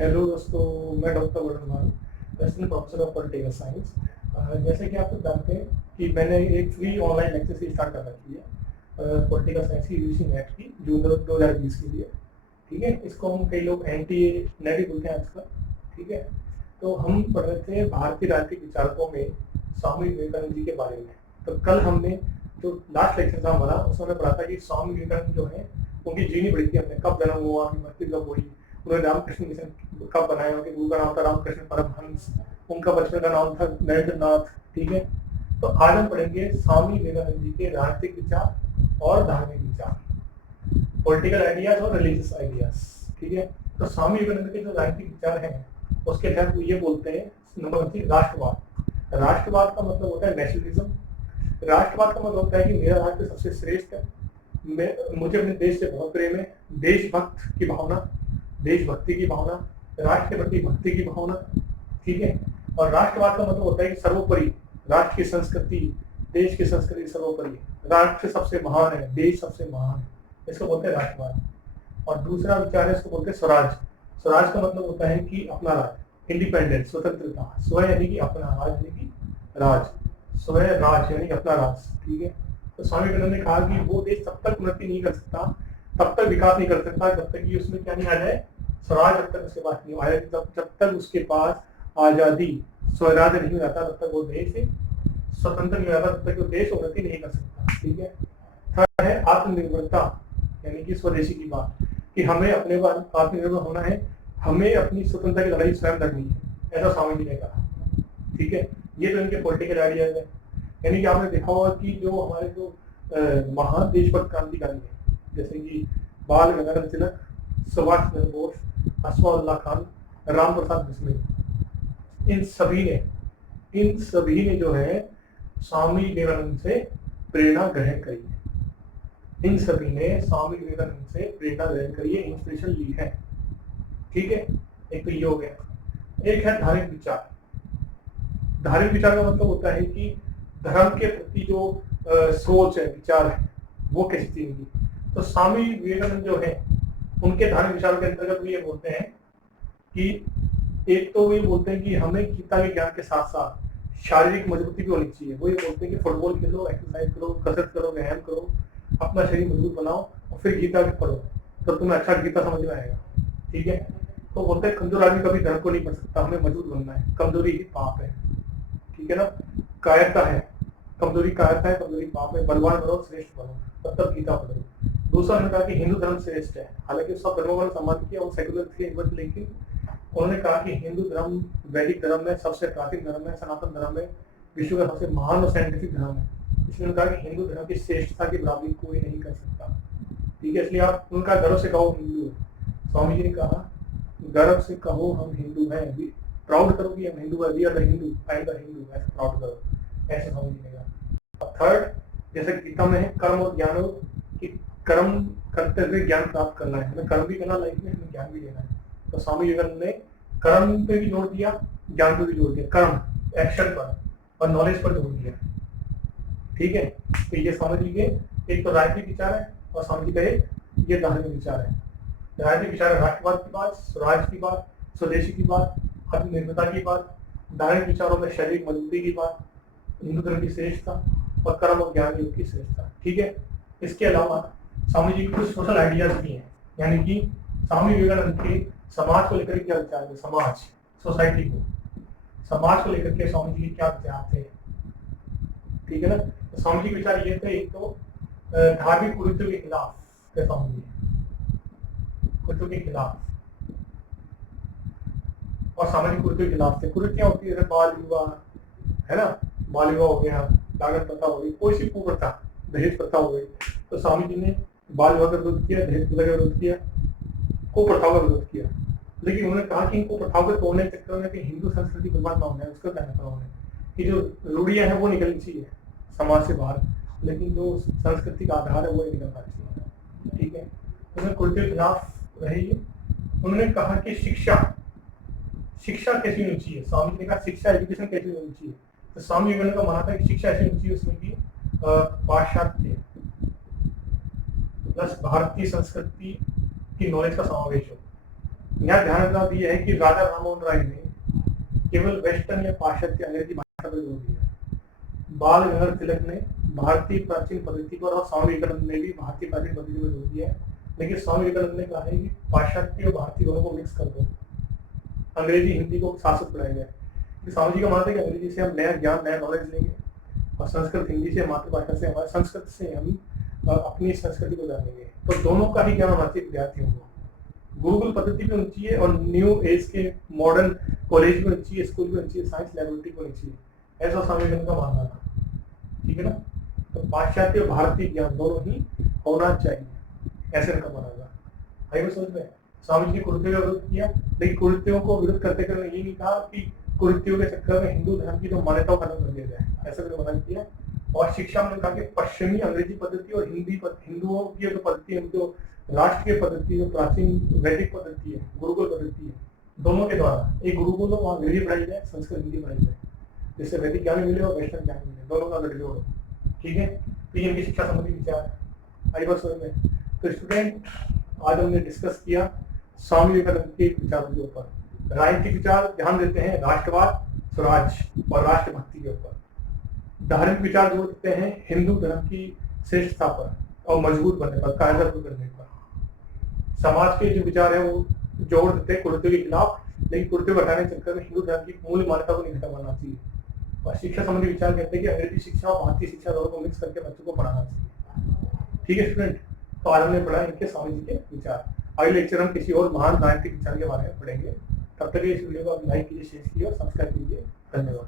Hello दोस्तों, मैं doctor Vardhaman, assistant professor of political science. जैसे कि आप लोग जानते हैं कि मैंने एक free online lecture series start कर रखी है पॉलिटिकल साइंस की यूजी नेट की जून 2020 के लिए। ठीक है, इसको हम कई लोग एंटी नेट ही बोलते हैं आजकल। ठीक है, तो हम पढ़ रहे थे भारतीय राजनीतिक विचारकों में स्वामी विवेकानंद जी के बारे में। तो कल हमने जो लास्ट लेक्चर था हमारा, उसमें हमने पढ़ा था कि स्वामी विवेकानंद जो है उनकी जीवनी पढ़ी थी हमने, कब जन्म हुआ, उनकी मृत्यु कब हुई, उन्होंने रामकृष्ण मिशन कब बनाया, उनके गुरु का नाम था रामकृष्ण परमहंस, उनका बचपन का नाम था नरेंद्र नाथ। ठीक है, तो आज हम पढ़ेंगे स्वामी विवेकानंद जी के राजनीतिक विचार और धार्मिक विचार, पॉलिटिकल आइडियाज और रिलीजियस आइडियाज। ठीक है, तो स्वामी विवेकानंद के जो राजनीतिक विचार हैं उसके तहत वो ये बोलते हैं, नंबर 3, राष्ट्रवाद। राष्ट्रवाद का मतलब होता है नेशनलिज्म। राष्ट्रवाद का मतलब होता है कि मेरा राष्ट्र सबसे श्रेष्ठ है, मुझे अपने देश से बहुत प्रेम है, देशभक्त की भावना, देशभक्ति की भावना, राष्ट्र के प्रति भक्ति की भावना। ठीक है, और राष्ट्रवाद का मतलब होता है कि सर्वोपरि राष्ट्र की संस्कृति, देश की संस्कृति सर्वोपरि, राष्ट्र सबसे महान है, देश सबसे महान है, इसको बोलते हैं राष्ट्रवाद। और दूसरा विचार है, इसको बोलते हैं स्वराज। स्वराज का मतलब होता है कि अपना राज, इंडिपेंडेंस, स्वतंत्रता। स्व यानी कि अपना, राज यानी कि राज, स्व राज यानी अपना राज। ठीक है, तो स्वामी विवेकानंद ने कहा कि वो देश तब तक उन्नति नहीं कर सकता, तब तक विकास नहीं कर सकता जब तक कि उसमें क्या नहीं आ जाए, स्वराज जब तक उसके पास नहीं आया, जब तक उसके पास आजादी, स्वराज नहीं हो जाता तब तक वो देश स्वतंत्र नहीं हो जाता, तब तक वो देश उन्नति नहीं कर सकता। ठीक है, थर्ड है आत्मनिर्भरता, यानी कि स्वदेशी की बात, कि हमें अपने पर आत्मनिर्भर होना है, हमें अपनी स्वतंत्रता की लड़ाई स्वयं लड़नी है, ऐसा स्वामी जी ने कहा। ठीक है, ये तो इनके पॉलिटिकल आइडियाज है। यानी कि आपने देखा होगा कि जो हमारे जो महान देशभक्त क्रांतिकारी है, जैसे कि बाल गंगाधर तिलक, सुभाष चंद्र बोस, अशफाकुल्लाह खान, राम प्रसाद बिस्मिल, इन सभी ने जो है स्वामी विवेकानंद से प्रेरणा ग्रहण करी है। इन सभी ने स्वामी विवेकानंद से प्रेरणा ग्रहण करी है, इंस्पिरेशन ली है। ठीक है, एक तो ये हो गया। एक है धार्मिक विचार। धार्मिक विचार का मतलब होता है कि धर्म के प्रति जो सोच है, विचार है, वो कैसी थी इनकी। तो स्वामी विवेकानंद जो है उनके धार्मिक विचारों के अंतर्गत ये बोलते हैं कि एक तो ये बोलते हैं कि हमें गीता के ज्ञान के साथ साथ शारीरिक मजबूती भी होनी चाहिए। वो ये बोलते हैं कि फुटबॉल खेलो, एक्सरसाइज करो, कसरत करो, व्यायाम करो, अपना शरीर मजबूत बनाओ और फिर गीता के पढ़ो, तो तुम्हें अच्छा गीता समझ में आएगा। ठीक है, तो बोलते हैं कमजोर आदमी कभी धर्म को नहीं पढ़ सकता, हमें मजबूत बनना है, कमजोरी ही पाप है। ठीक है ना, कायरता है, कमजोरी कायरता है, कमजोरी पाप है, बलवान बनो, श्रेष्ठ बनो, तब कगीता पढ़ो। दूसरा उन्होंने कहा कि हिंदू धर्म श्रेष्ठ है, हालांकि सब धर्मों का सम्मान किया, वो सेकुलर थे, लेकिन उन्होंने कहा कि हिंदू धर्म वैदिक धर्म है, सबसे प्राचीन धर्म है, सनातन धर्म है, विश्व का सबसे महान और साइंटिफिक धर्म है। इसलिए कहा कि हिंदू धर्म की श्रेष्ठता की बराबरी कोई नहीं कर सकता। ठीक है, इसलिए आप उनका गर्व से कहो हिंदू है। स्वामी जी ने कहा गर्व से कहो हम हिंदू हैं, प्राउड करो कि हम हिंदू है, we are the Hindu, I am the Hindu, ऐसे प्राउड करो, ऐसे स्वामी जी ने कहा। थर्ड, जैसे गीता में है कर्म और ज्ञान, कि कर्म करते हुए ज्ञान प्राप्त करना है, हमें कर्म भी करना लाइफ में, हमें ज्ञान भी लेना है। तो स्वामी विवेकानंद ने कर्म पे भी जोर दिया, ज्ञान पे भी जोर दिया, कर्म एक्शन पर और नॉलेज पर जोर दिया। ठीक है, तो ये स्वामी जी के एक तो राजनीतिक विचार है और स्वामी जी का एक ये धार्मिक विचार है। राजनीतिक विचार है राष्ट्रवाद की बात, स्वराज की बात, स्वदेशी की बात, आत्मनिर्भरता की बात। धार्मिक विचारों में शारीरिक मजबूती की बात, हिंदू धर्म की श्रेष्ठता और कर्म और ज्ञान योग की श्रेष्ठता। ठीक है, इसके अलावा स्वामी जी के कुछ सोशल आइडियाज भी हैं, यानी कि स्वामी विवेकानंद के समाज को लेकर क्या विचार थे, समाज, सोसाइटी को, समाज को लेकर के स्वामी जी के क्या विचार थे। ठीक है ना, तो स्वामी जी के विचार ये थे, एक तो धार्मिक कुरीतियों के खिलाफ थे स्वामी जी, कुरीतियों के खिलाफ और सामाजिक कुरीतियों के खिलाफ थे। कुरीतियां होती है बाल विवाह, है ना, बाल विवाह हो गया, लागत प्रथा हो गई, कोई सी कुप्रथा, दहेज प्रथा हो गई, तो स्वामी जी ने बाल विवाह का विरोध किया, दहेज प्रथा का विरोध किया, कुप्रथाओं का विरोध किया। लेकिन उन्होंने कहा कि इनको प्रथाओं के तोड़ने के चक्कर में कि हिंदू संस्कृति बर्बाद ना हो जाए, उसका कहना था उन्होंने कि जो रूढ़ियां हैं वो निकलनी चाहिए समाज से बाहर, लेकिन जो संस्कृति का आधार है वो नहीं निकलना चाहिए। ठीक है, उन्होंने कुरीतियों के खिलाफ रहे। उन्होंने कहा कि शिक्षा कैसी होनी चाहिए, स्वामी जी ने कहा शिक्षा, एजुकेशन कैसी होनी चाहिए। तो स्वामी विवेकानंद का मानना था कि शिक्षा ऐसी होनी चाहिए उसमें की पाश्चात्य प्लस भारतीय संस्कृति की नॉलेज का समावेश हो। यहाँ ध्यान रखना भी है कि राजा राममोहन राय ने केवल वेस्टर्न या पाश्चात्य अंग्रेजी भाषा पर जोर दिया। बाल गंगाधर तिलक ने भारतीय प्राचीन पद्धति पर और स्वामी विवेकानंद ने भी भारतीय प्राचीन पद्धति पर जोर दिया है। लेकिन स्वामी विवेकानंद ने कहा है कि पाश्चात्य और भारतीय दोनों को मिक्स कर दो, अंग्रेजी हिंदी को साथ साथ पढ़ाया जाए। स्वामी जी का मानना है कि अंग्रेजी से हम नया ज्ञान, नया नॉलेज लेंगे और संस्कृत हिंदी से, मातृभाषा से, हमारे संस्कृत से हम अपनी संस्कृति को जानेंगे। तो दोनों का ही ज्ञान होना चाहिए विद्यार्थियों को। गुरुकुल पद्धति भी होनी चाहिए और न्यू एज के मॉडर्न कॉलेज भी होनी चाहिए, स्कूल भी होनी चाहिए, साइंस लैबोरेटरी भी होनी चाहिए, ऐसा स्वामी विवेकानंद का मानना था। ठीक है ना। तो पाश्चात्य और भारतीय ज्ञान दोनों ही होना चाहिए, ऐसे उनका मानना था। आई वो समझ में। स्वामी जी ने कुरीतियों का विरोध किया, लेकिन कुरीतियों को विरोध करते करते ये नहीं कहा कि कुरीतियों के चक्कर में हिंदू धर्म की जो मान्यताओं खत्म कर दिया जाए, ऐसा भी मना किया। और शिक्षा में कहा कि पश्चिमी अंग्रेजी पद्धति और हिंदुओं की जो पद्धति है, जो राष्ट्रीय पद्धति, जो प्राचीन वैदिक पद्धति है, गुरुकुल पद्धति है, दोनों के द्वारा एक गुरुकुल वहाँ अंग्रेजी पढ़ाई जाए, संस्कृत हिंदी पढ़ाई जाए, जिससे वैदिक ज्ञान मिले और वेस्टर्न ज्ञान मिले, दोनों का गठजोड़ हो। ठीक है। पीएम की शिक्षा संबंधी विचार आई बात समझ में। तो स्टूडेंट, आज हमने डिस्कस किया स्वामी विवेकानंद के विचारों के ऊपर। राजनीतिक विचार ध्यान देते हैं राष्ट्रवाद, स्वराज और राष्ट्रभक्ति के ऊपर। धार्मिक विचार जोड़ देते हैं हिंदू धर्म की श्रेष्ठता पर और मजबूत बनने पर, कायरत्व करने पर। समाज के जो विचार है वो जोड़ देते हैं कुरीतियों के खिलाफ, लेकिन कुरीतियों को हटाने के चक्कर में हिंदू धर्म की मूल मान्यता को नहीं खत्म करना चाहिए। और शिक्षा संबंधी विचार कहते हैं कि अंग्रेजी शिक्षा और भारतीय शिक्षा दोनों को मिक्स करके बच्चों को पढ़ाना चाहिए। ठीक है स्टूडेंट। तो आज हमने पढ़ा इनके स्वामी जी के विचार। अगले लेक्चर हम किसी और महान राजनीतिक विचार के बारे में पढ़ेंगे। तब तक इस वीडियो को आप लाइक कीजिए, शेयर कीजिए और सब्सक्राइब कीजिए। धन्यवाद।